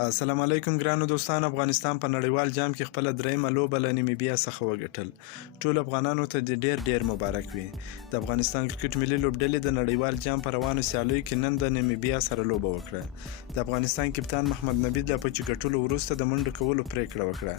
السلام علیکم ګرانو دوستانو. افغانستان په نړیوال جام کې خپله دریمه لوبه له نمیبیا څخه وګټل. ټولو افغانانو ته د ډیر مبارک وي. د افغانستان کرکټ ملي لوبډلې د نړیوال جام په روانو سیالیو کې نن د نمیبیا سره لوبه وکړه. د افغانستان کپتان محمد نبی د پچې ګټلو وروسته د منډو کولو پریکړه وکړه.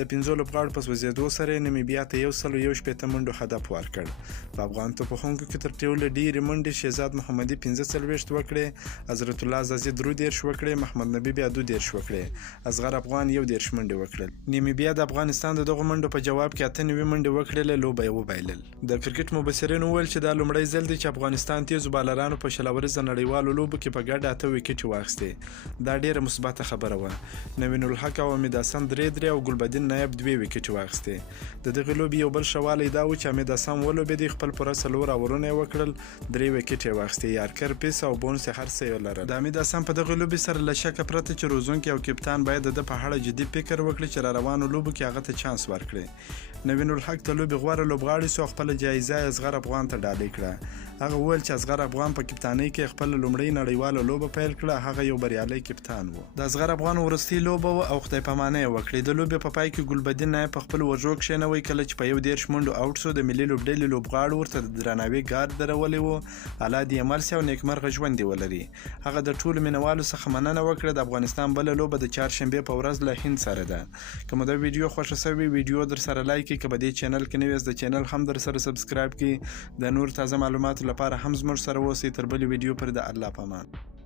د 15 لوبغاړو په سوځېدو سره نمیبیا ته 161 منډو هدف ورکړ. په افغان توپخونکو کې تر ټولو ډیرې منډې شهزاد محمدي 45 وکړې، حضرت الله عزازي 13 وکړې، محمد نبی بیا 2 وکړې، اصغر افغان 11 منډې وکړل. نمیبیا د افغانستان د دغو منډو په جواب کې 98 منډې وکړلې، لوبه یې وبایلل. د کرکټ مبصرینو وویل چې دا لومړی ځل دی چې افغانستان تیزو بالرانو په شلوريزه نړیوالو لوبو کې په ګډه 8 وکټې واخیستې. دا ډیره مثبته خبره وه. نوین الحق او امید حسن 3 او ګلبدین نایب 2 وکټې واخیستې. د دغې لوبې یو بل ښه والی دا و چې امید حسن ولوبېدی، خپل پوره 4 اورونه یې وکړل، 3 وکټې یې واخیستې. یارکر پیس او بونس هر څه یې لرل. د امید حسن په دغې لوبې سره له شکه پرته چې روزونکي او کپتان باید د په اړه جدي فکر وکړي چې را روانو لوبو کې هغه ته چانس ورکړي. نوین الحق ته لوبې غوره لوبغاړی سو، خپل جایزه اصغر افغان ته ډالۍ کړه. هغه وویل چې اصغر افغان په کپتانۍ کې خپل لومړی نړیواله لوبه پیل کړه. هغه یو بریالی کپتان و. د اصغر افغان وروستۍ لوبه و او خدای پامانه یې وکړې. د لوبې په پای کې ګلبدین نایب په خپل وژو کښېنوی کله چې په 11 منډو آوټ سو. د ملي لوبډلې لوبغاړو ورته د درناوي ګارد درولی و. الله دې عمل سي او نیکمرغه ژوند دې ولري. هغه د ټولو مینوالو څخه مننه وکړه. د افغانستان بله لوبه د چهارشنبې په ورځ له هند سره ده. که مو دا ویډیو خوښه شوې ویډیو در سره لایک کړئ. که په دې چینل کې نوی یاست د چینل هم در سره سبسکرایب کړئ. د نور تازه معلوماتو لپاره هم زموږ سره اوسئ. تر بلې ویډیو پورې د الله په امان.